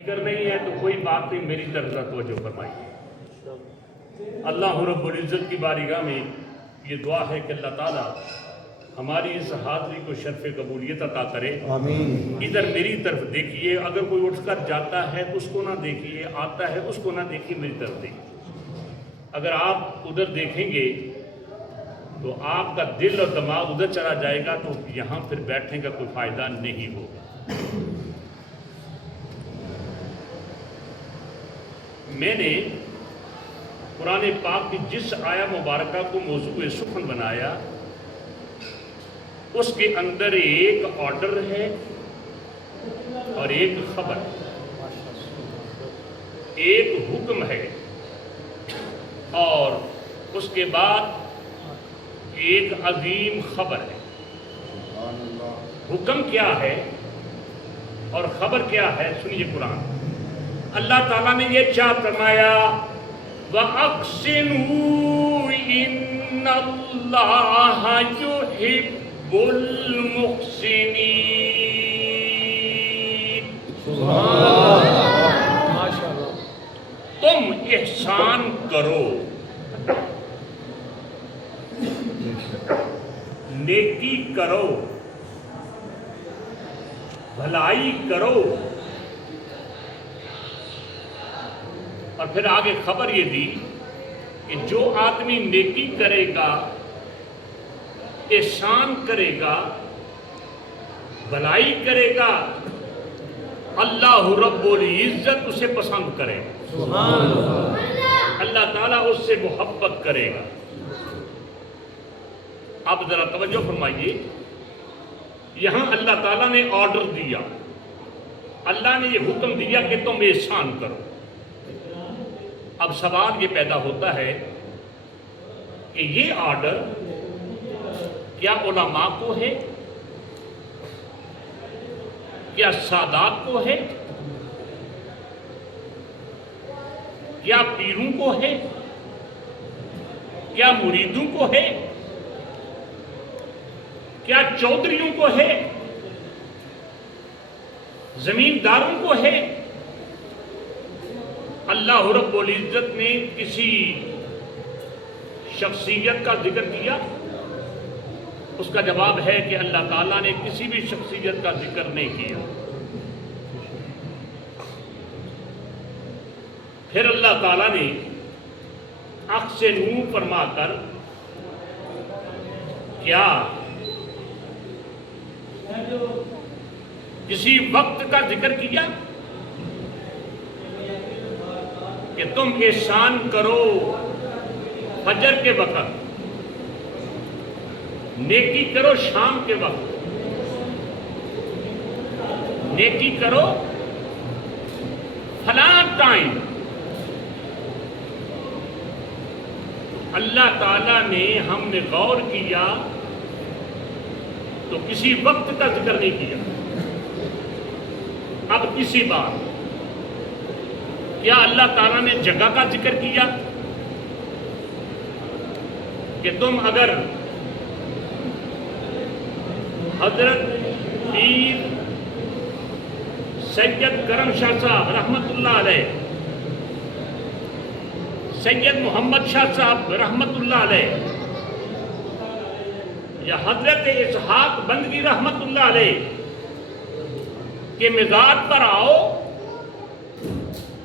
ذکر نہیں ہے تو کوئی بات نہیں، میری طرف توجہ فرمائیے۔ اللہ رب العزت کی بارگاہ میں یہ دعا ہے کہ اللہ تعالیٰ ہماری اس حاضری کو شرف قبولیت عطا کرے، آمین۔ ادھر میری طرف دیکھیے، اگر کوئی اٹھ کر جاتا ہے تو اس کو نہ دیکھیے، آتا ہے اس کو نہ دیکھیے، میری طرف دیکھیے۔ اگر آپ ادھر دیکھیں گے تو آپ کا دل اور دماغ ادھر چلا جائے گا، تو یہاں پھر بیٹھنے کا کوئی فائدہ نہیں ہوگا۔ میں نے قرآن پاک کی جس آیہ مبارکہ کو موضوع سخن بنایا، اس کے اندر ایک آرڈر ہے اور ایک خبر، ایک حکم ہے اور اس کے بعد ایک عظیم خبر ہے۔ حکم کیا ہے اور خبر کیا ہے؟ سنیے قرآن۔ اللہ تعالیٰ نے یہ کیا فرمایا؟ وَأَقْسِمُوا إِنَّ اللَّهَ يُحِبُّ الْمُحْسِنِينَ۔ تم احسان کرو، نیکی کرو، بھلائی کرو، اور پھر آگے خبر یہ دی کہ جو آدمی نیکی کرے گا، احسان کرے گا، بھلائی کرے گا، اللہ رب العزت اسے پسند کرے گا، اللہ تعالیٰ اس سے محبت کرے گا۔ اب ذرا توجہ فرمائیے، یہاں اللہ تعالیٰ نے آرڈر دیا، اللہ نے یہ حکم دیا کہ تم احسان کرو۔ اب سوال یہ پیدا ہوتا ہے کہ یہ آرڈر کیا علماء کو ہے، کیا سادات کو ہے، کیا پیروں کو ہے، کیا مریدوں کو ہے، کیا چودھریوں کو ہے، زمینداروں کو ہے؟ اللہ رب العزت نے کسی شخصیت کا ذکر کیا؟ اس کا جواب ہے کہ اللہ تعالیٰ نے کسی بھی شخصیت کا ذکر نہیں کیا۔ پھر اللہ تعالیٰ نے اقسموا فرما کر کیا کسی وقت کا ذکر کیا کہ تم احسان کرو فجر کے وقت، نیکی کرو شام کے وقت، نیکی کرو فلاں ٹائم؟ اللہ تعالیٰ نے، ہم نے غور کیا تو کسی وقت کا ذکر نہیں کیا۔ اب کسی بات، کیا اللہ تعالیٰ نے جگہ کا ذکر کیا کہ تم اگر حضرت پیر سید کرم شاہ صاحب رحمت اللہ علیہ، سید محمد شاہ صاحب رحمت اللہ علیہ، یا حضرت اسحاق بندگی رحمت اللہ علیہ کے مزار پر آؤ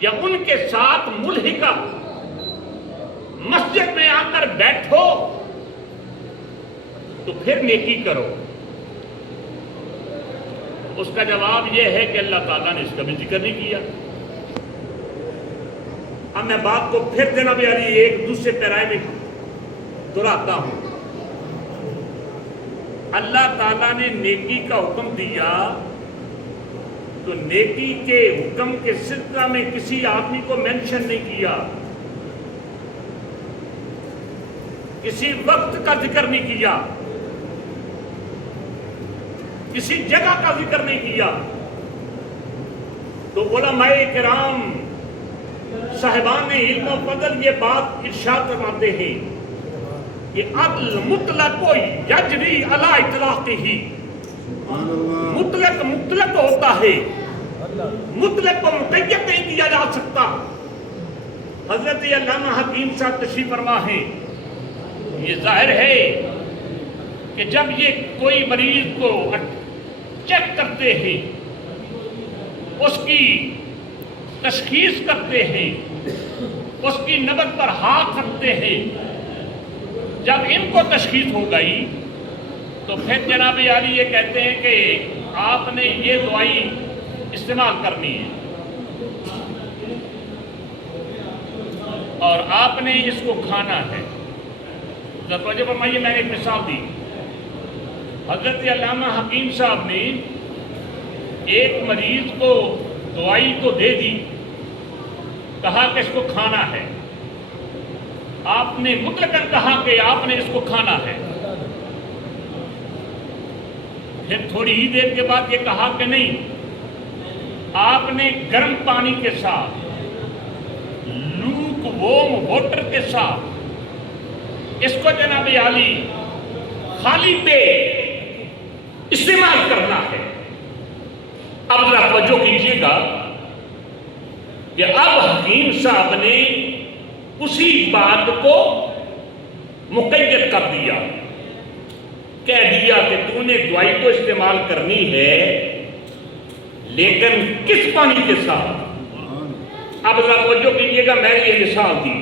یا ان کے ساتھ ملحقہ مسجد میں آ کر بیٹھو تو پھر نیکی کرو؟ اس کا جواب یہ ہے کہ اللہ تعالیٰ نے اس کا بھی ذکر نہیں کیا۔ اب میں بات کو پھر جناب علی ایک دوسرے پیرائے میں دہراتا ہوں۔ اللہ تعالیٰ نے نیکی کا حکم دیا تو نیکی کے حکم کے سلسلہ میں کسی آدمی کو مینشن نہیں کیا، کسی وقت کا ذکر نہیں کیا، کسی جگہ کا ذکر نہیں کیا۔ تو علماء کرام صاحبان علم و فضل یہ بات ارشاد فرماتے ہیں کہ عدل مطلق کو یجری علی اطلاقہ، مطلق ہوتا ہے مطلق کو مقید نہیں کیا جا سکتا۔ حضرت علامہ حکیم صاحب تشریف فرما ہے، یہ ظاہر ہے کہ جب یہ کوئی مریض کو چیک کرتے ہیں، اس کی تشخیص کرتے ہیں، اس کی نبض پر ہاتھ رکھتے ہیں، جب ان کو تشخیص ہو گئی تو پھر جناب عالی یہ کہتے ہیں کہ آپ نے یہ دوائی استعمال کرنی ہے اور آپ نے اس کو کھانا ہے۔ توجہ فرمائیے، میں نے ایک مثال دی، حضرت علامہ حکیم صاحب نے ایک مریض کو دوائی تو دے دی، کہا کہ اس کو کھانا ہے، آپ نے مطلقاً کہا کہ آپ نے اس کو کھانا ہے، پھر تھوڑی ہی دیر کے بعد یہ کہا کہ نہیں، آپ نے گرم پانی کے ساتھ، لوک وارم واٹر کے ساتھ اس کو جناب عالی خالی پیٹ استعمال کرنا ہے۔ اب ذرا توجہ کیجیے گا کہ اب حکیم صاحب نے اسی بات کو مقید کر دیا، کہہ دیا کہ تو نے دوائی تو استعمال کرنی ہے لیکن کس پانی کے ساتھ۔ اب ذرا توجہ کیجیے گا، میں نے یہ مثال دی،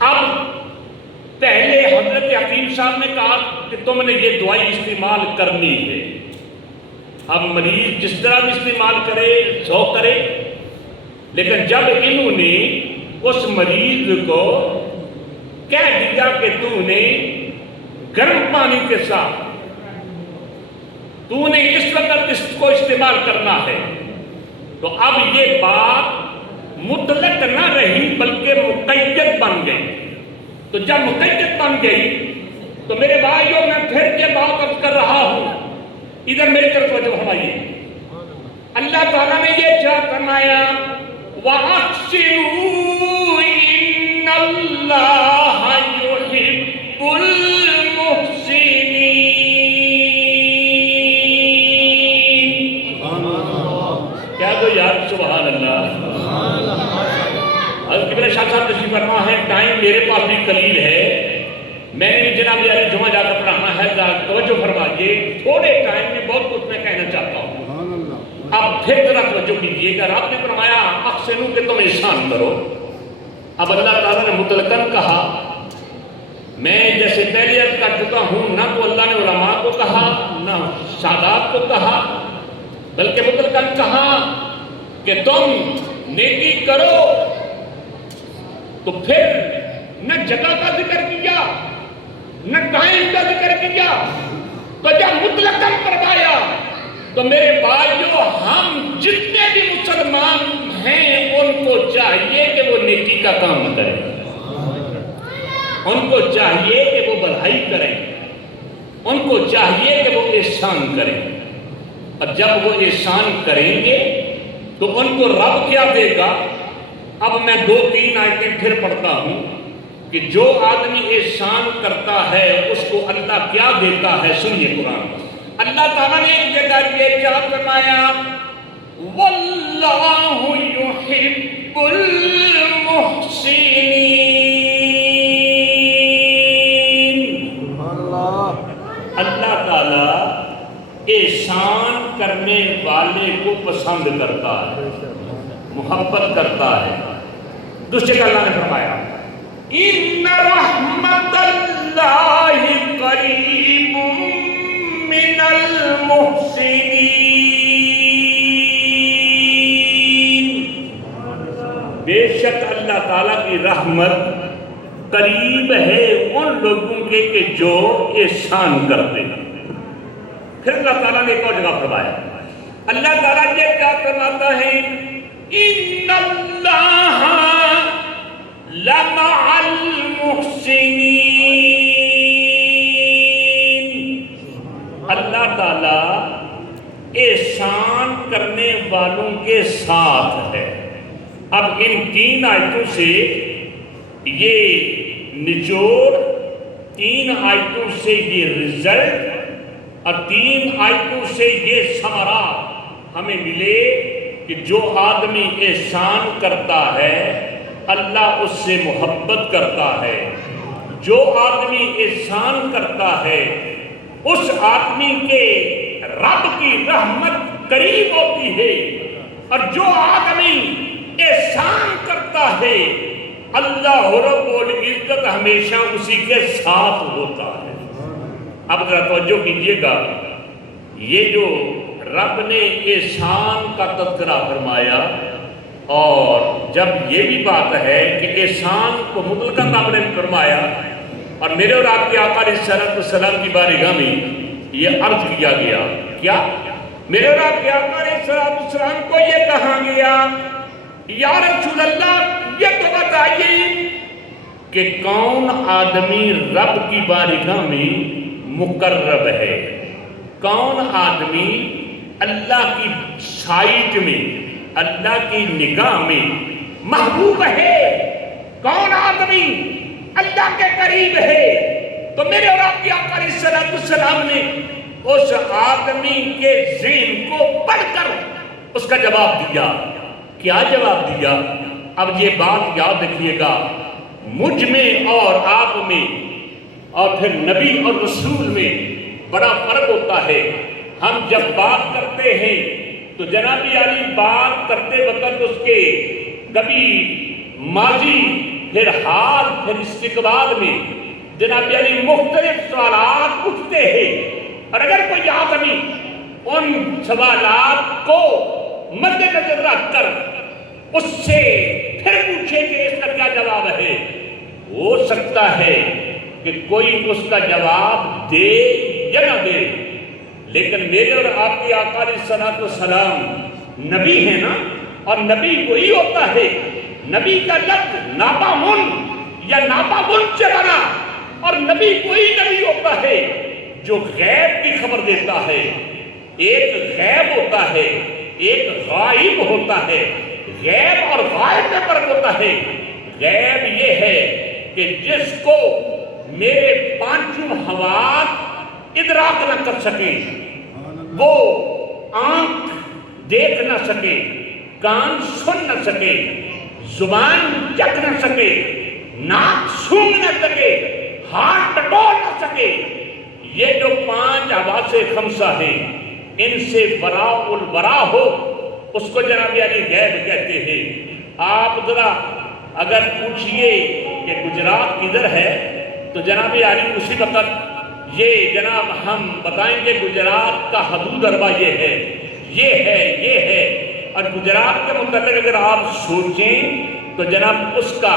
اب پہلے حضرت حکیم صاحب نے کہا کہ تم نے یہ دوائی استعمال کرنی ہے، اب مریض جس طرح بھی استعمال کرے سو کرے، لیکن جب انہوں نے اس مریض کو کہہ دیا کہ تو نے گرم پانی کے ساتھ تو نے اس وقت اس کو استعمال کرنا ہے، تو اب یہ بات مطلق نہ رہی بلکہ مقید بن گئی۔ تو جب مقید بن گئی تو میرے بھائیوں میں پھر یہ بات عرض کر رہا ہوں، ادھر میری طرف توجہ فرمائیے، اللہ تعالیٰ نے یہ کیا فرمایا، وَأَحْسِنُوا إِنَّ اللَّهَ يُحِبُّ الْمُحْسِنِينَ۔ کیا تو یار سبحان اللہ۔ حضرت قبلہ شاہ صاحب تشریف فرما ہے، ٹائم میرے پاس بھی قلیل ہے، میں نے بھی جناب عالی جمعہ جا کر پڑھانا ہے، توجہ فرمائیے، تھوڑے ٹائم میں بہت کچھ میں کہنا چاہتا ہوں۔ اب پھر ذرا توجہ کیجیے گا، آپ نے فرمایا احسنوا کہ تم احسان کرو۔ اب اللہ تعالیٰ نے مطلقاً کہا، میں جیسے پہلے عرض کر چکا ہوں، نہ تو اللہ نے علماء کو کہا نہ سادات کو کہا، بلکہ مطلقاً کہا کہ تم نیکی کرو، تو پھر نہ جگہ کا ذکر کیا نہ ٹائم کا ذکر کیا، تو جب مطلقاً فرمایا تو میرے بھائیوں ہم جتنے بھی مسلمان ہیں ان کو چاہیے کہ وہ نیکی کا کام کریں، ان کو چاہیے کہ وہ بھلائی کریں، ان کو چاہیے کہ وہ احسان کریں، اور جب وہ احسان کریں گے تو ان کو رب کیا دے گا۔ اب میں 2-3 آیتیں پھر پڑھتا ہوں کہ جو آدمی احسان کرتا ہے اس کو اللہ کیا دیتا ہے، سنیے قرآن۔ اللہ تعالیٰ نے ایک جگہ یہ کیا فرمایا، وَاللَّهُ يُحِبُّ الْمُحْسِنِينَ۔ اللہ تعالیٰ احسان کرنے والے کو پسند کرتا ہے، محبت کرتا ہے۔ دوسرے کا اللہ نے فرمایا، إِنَّ رَحْمَتَ اللَّهِ قَرِيبٌ مِّنَ الْمُحْسِنِينَ۔ بے شک اللہ تعالیٰ کی رحمت قریب ہے ان لوگوں کے کہ جو احسان کرتے ہیں۔ پھر اللہ تعالیٰ نے ایک اور جگہ فرمایا، اللہ تعالیٰ یہ کیا فرماتا ہے، إِنَّ اللَّهَ لَمَعَ الْمُحْسِنِينَ۔ اللہ تعالیٰ احسان کرنے والوں کے ساتھ ہے۔ اب ان 3 آیتوں سے یہ نچوڑ، 3 آیتوں سے یہ رزلٹ اور 3 آیتوں سے یہ ثمرات ہمیں ملے کہ جو آدمی احسان کرتا ہے اللہ اس سے محبت کرتا ہے، جو آدمی احسان کرتا ہے اس آدمی کے رب کی رحمت قریب ہوتی ہے، اور جو آدمی احسان کرتا ہے اللہ رب العزت ہمیشہ اسی کے ساتھ ہوتا ہے۔ اب ذرا توجہ کیجئے گا، یہ جو رب نے احسان کا تذکرہ فرمایا، اور جب یہ بھی بات ہے کہ احسان کو مطلقاً رب نے فرمایا، اور میرے اور آپ کے آقا علیہ السلام کی بارگاہ میں یہ عرض کیا گیا، کیا میرے اور آپ کے آقا علیہ السلام کو یہ کہا گیا یا رسول اللہ یہ تو بتائیے کہ کون آدمی رب کی بارگاہ میں مقرب ہے، کون آدمی اللہ کی سائٹ میں اللہ کی نگاہ میں محبوب ہے، کون آدمی اللہ کے قریب ہے۔ تو میرے اور آپ کے آقا علیہ السلام نے اس آدمی کے ذہن کو پڑھ کر اس کا جواب دیا۔ کیا جواب دیا؟ اب یہ بات یاد رکھیے گا، مجھ میں اور آپ میں اور پھر نبی اور رسول میں بڑا فرق ہوتا ہے۔ ہم جب بات کرتے ہیں تو جناب علی بات کرتے وقت اس کے کبھی ماضی پھر حال پھر استقبال میں جناب علی مختلف سوالات اٹھتے ہیں، اور اگر کوئی آدمی ان سوالات کو مد نظر رکھ کر اس سے پھر پوچھے کہ اس کا کیا جواب ہے، ہو سکتا ہے کہ کوئی اس کا جواب دے یا نہ دے، لیکن میرے اور آپ کے آقا علیہ السلام نبی ہیں نا، اور نبی وہی ہوتا ہے، نبی کا لفظ نابامن یا نابامن سے بنا، اور نبی وہی نبی ہوتا ہے جو غیب کی خبر دیتا ہے۔ ایک غیب ہوتا ہے، ایک غائب ہوتا ہے، غیب اور غائب میں فرق ہوتا ہے۔ غیب یہ ہے کہ جس کو میرے پانچوں حواس ادراک نہ کر سکیں، وہ آنکھ دیکھ نہ سکے، کان سن نہ سکے، زبان چکھ نہ سکے، ناک سونگھ نہ سکے، ہاتھ ٹٹول نہ سکے، یہ جو پانچ حواس خمسہ ہیں ان سے وراء الورا ہو اس کو جناب علی غیب کہتے ہیں۔ آپ ذرا اگر پوچھئے کہ گجرات کدھر ہے تو جناب علی اسی وقت یہ جناب ہم بتائیں گے گجرات کا حدود اربع یہ ہے، یہ ہے، یہ ہے، اور گجرات کے متعلق اگر آپ سوچیں تو جناب اس کا